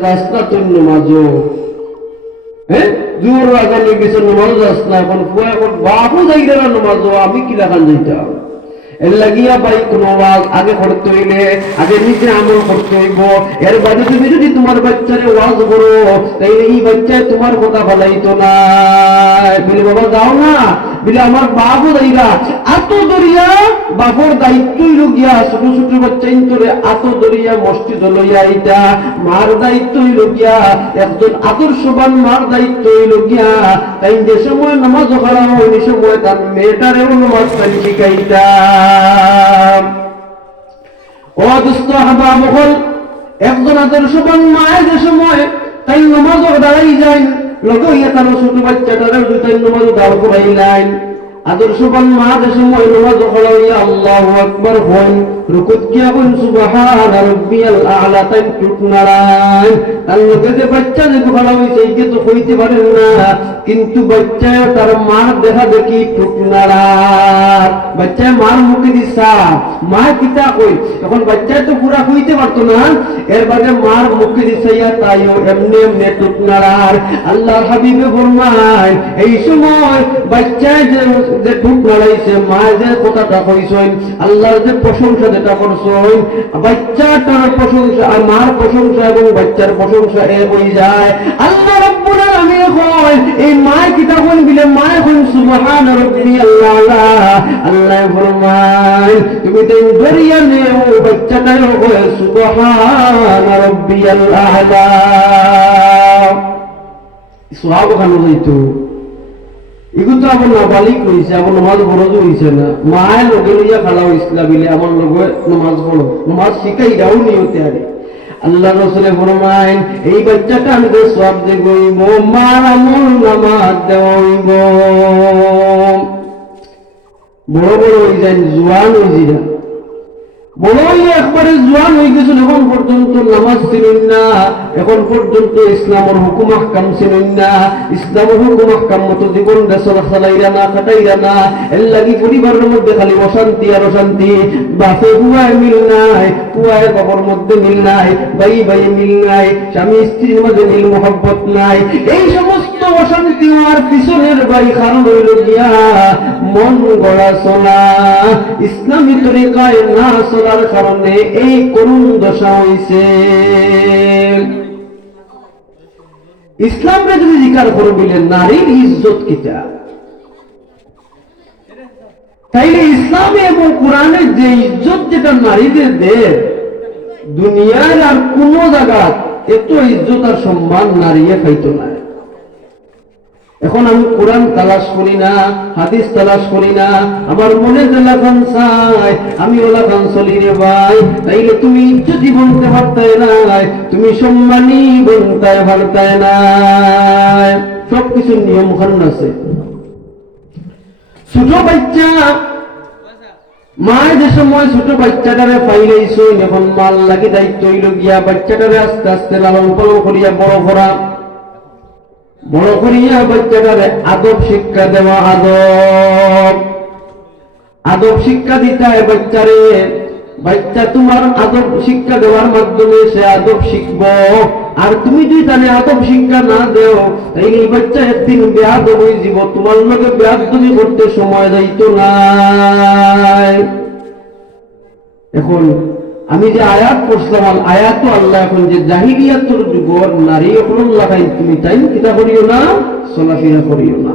রাস্তা তুই নমাজও হ্যাঁ জোর রাগানি কিছু নমাজ যাস না এখন ফুয়া এখন বাপও যাই গেল নমাজও আমি কি লাগান যাইতাম এর লাগিয়া ভাই কোনো ওয়াজ আগে করতে হইলে আগে নিজে আমল করতে হইব এর বাদে তুমি যদি তোমার বাচ্চারে ওয়াজ করো তাইলে এই বাচ্চায় তোমার কথা ভালাইতো না বলে বাবা যাও না বলে আমার বাপও যাইরা এত দরিয়া বাপর দায়িত্বই লগিয়া ছোট ছোট বাচ্চা ইন্তরে এত দরিয়া মসজিদ লইয়া আইতা মার দায়িত্বই লগিয়া একজন আদর্শবান মার দায়িত্বই লগিয়া তাই যে সময় নামাজ পড়া হয় ওই সময় তার মেয়েটারেও নামাজ পড়ি শিখাইতা ও দোস্ত হাবাব হল একজন আদর্শবান মায়ের যে সময় তাই নামাজ দাঁড়াই যায় লগে হইয়া তার ছোট বাচ্চাটারে তাই নামাজ দাঁড় করাইলেন আদর্শবান মা যে সময় নামাজ পড়াইয়া আল্লাহু আকবার হন রুকুত গিয়া বল সুবহান রাব্বিয়াল আ'লা তাই টুট নারায় তার লগে যে বাচ্চা যে পড়া হইছে এই তো কইতে পারেন না কিন্তু বাচ্চা তার মার দেখা দেখি টুট নারায় বাচ্চা মার মুখে দিছা মা কিতা কই এখন বাচ্চা তো পুরা কইতে পারতো না এর বাদে মার মুখে দিছাইয়া তাইও এমনি এমনি টুট নারায় আল্লাহর হাবিবে ফরমায় এই সময় বাচ্চা যে টুট নাড়াইছে মা যে কথাটা কইছেন আল্লাহর যে প্রশংসা যেটা করছেন বাচ্চাটার প্রশংসা আর মার প্রশংসা এবং বাচ্চার প্রশংসা এক হয়ে যায় আল্লাহ রাব্বুল আলামিন কয় এই মা কিতা কোন বিলে মা কোন সুবহান রাব্বিয়াল আ'লা আল্লাহ ফরমায় তুমি তো দরিয়া নেও বাচ্চাটাও কয় সুবহান রাব্বিয়াল আ'লা সওয়াব খানো যাইতো এগুলো তো আমার নাবালিক হয়েছে আমার নামাজ ফরজ হয়েছে না মায়ের লগে লইয়া খালা হয়েছিল বিলে আমার লগে নামাজ পড়ো নামাজ শিখাই যাও নিয়তে আরে আল্লাহ রাসূল ফরমায়েন এই বাচ্চাটা আমি তো সওয়াব দেব মার আমল নামাজ দেব বড় বড় হয়ে যায় জওয়ান হয়ে যায় বড় হয়ে একবারে জওয়ান হয়ে গেছে এখন পর্যন্ত নামাজ চিনেন না এখন পর্যন্ত ইসলামের হুকুম আহকাম চিনেন না ইসলামের হুকুম আহকাম মতো জীবন দেশর চালাইরা না খাটাইরা না এর লাগি পরিবারের মধ্যে খালি অশান্তি আর অশান্তি বাপে হুয়ায় মিল নাই হুয়ায় বাবার মধ্যে মিল নাই ভাই ভাই মিল নাই স্বামী স্ত্রীর মধ্যে মিল মোহাব্বত নাই এই সমস্ত অশান্তি আর পিছনের বাড়ি কারণ হইল গিয়া মন গড়া চলা ইসলামী তরিকায় না চলার কারণে এই করুণ দশা হইছে ইসলামকে যদি জিকার করবিলে নারীর ইজ্জত কিটা তাইলে ইসলামে এবং কোরআনের যে ইজ্জত যেটা নারীদের দেয় দুনিয়ার আর কোন জায়গা এত ইজ্জত আর সম্মান নারীয়ে পাইতো না এখন আমি কোরআন তালাশ করি না হাদিস তালাশ করি না আমার মনে যে লাগান চাই আমি ওলা খান চলি রে ভাই তাইলে তুমি ইজ্জতি বলতে পারতাই নাই তুমি সম্মানী বলতে পারতাই নাই সবকিছুর নিয়ম খান আছে ছোট বাচ্চা মায়ের যে সময় ছোট বাচ্চাটারে পাইলেইছ এখন মাল লাগি দায়িত্ব হইল গিয়া বাচ্চাটারে আস্তে আস্তে লালন পালন করিয়া বড় করা বড় করিয়া বাচ্চাটারে আদব শিক্ষা দেওয়া আদব শিক্ষা দিতে হয় বাচ্চারে বাচ্চা তোমার আদব শিক্ষা দেওয়ার মাধ্যমে সে আদব শিখব আর তুমি যদি তাহলে আদব শিক্ষা না দেও তাইলে এই বাচ্চা একদিন বেয়াদব হয়ে যাব তোমার লগে বেয়াদবি করতে সময় যাইতো না এখন আমি যে আয়াত পড়ছিলাম আয়াত আল্লাহ এখন যে জাহিলিয়াতের যুগর নারী এখন লাগাই তুমি তাই কিতা করিও না চলাফেরা করিও না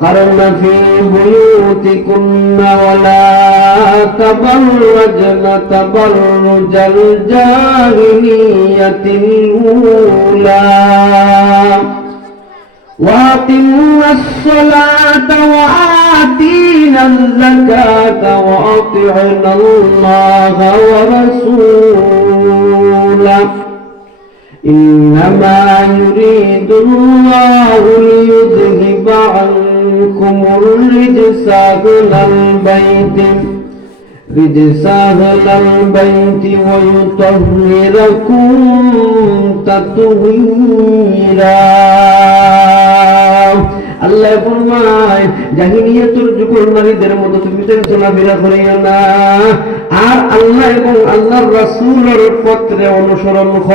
কারণ ফি বুয়ুতিকুন্না ওয়ালা তাবাররাজনা তাবাররুজাল জাহিলিয়াতিল উলা وَأَقِمْنَا الصَّلَاةَ وَآتِينَا الزَّكَاةَ وَأَطِعْنَا اللَّهَ وَرَسُولَهُ إِنَّمَا يُرِيدُ اللَّهُ لِيُذْهِبَ عَنكُمُ الرِّجْسَ أَهْلَ الْبَيْتِ وَيُطَهِّرَكُمْ تَطْهِيرًا আল্লাহ ফরমায় জাহিলিয়াতের যুগের নারীদের মতো তুমি চলাফেরা করিও না আর আল্লাহ এবং আল্লাহর রাসূলের পত্রে অনুসরণ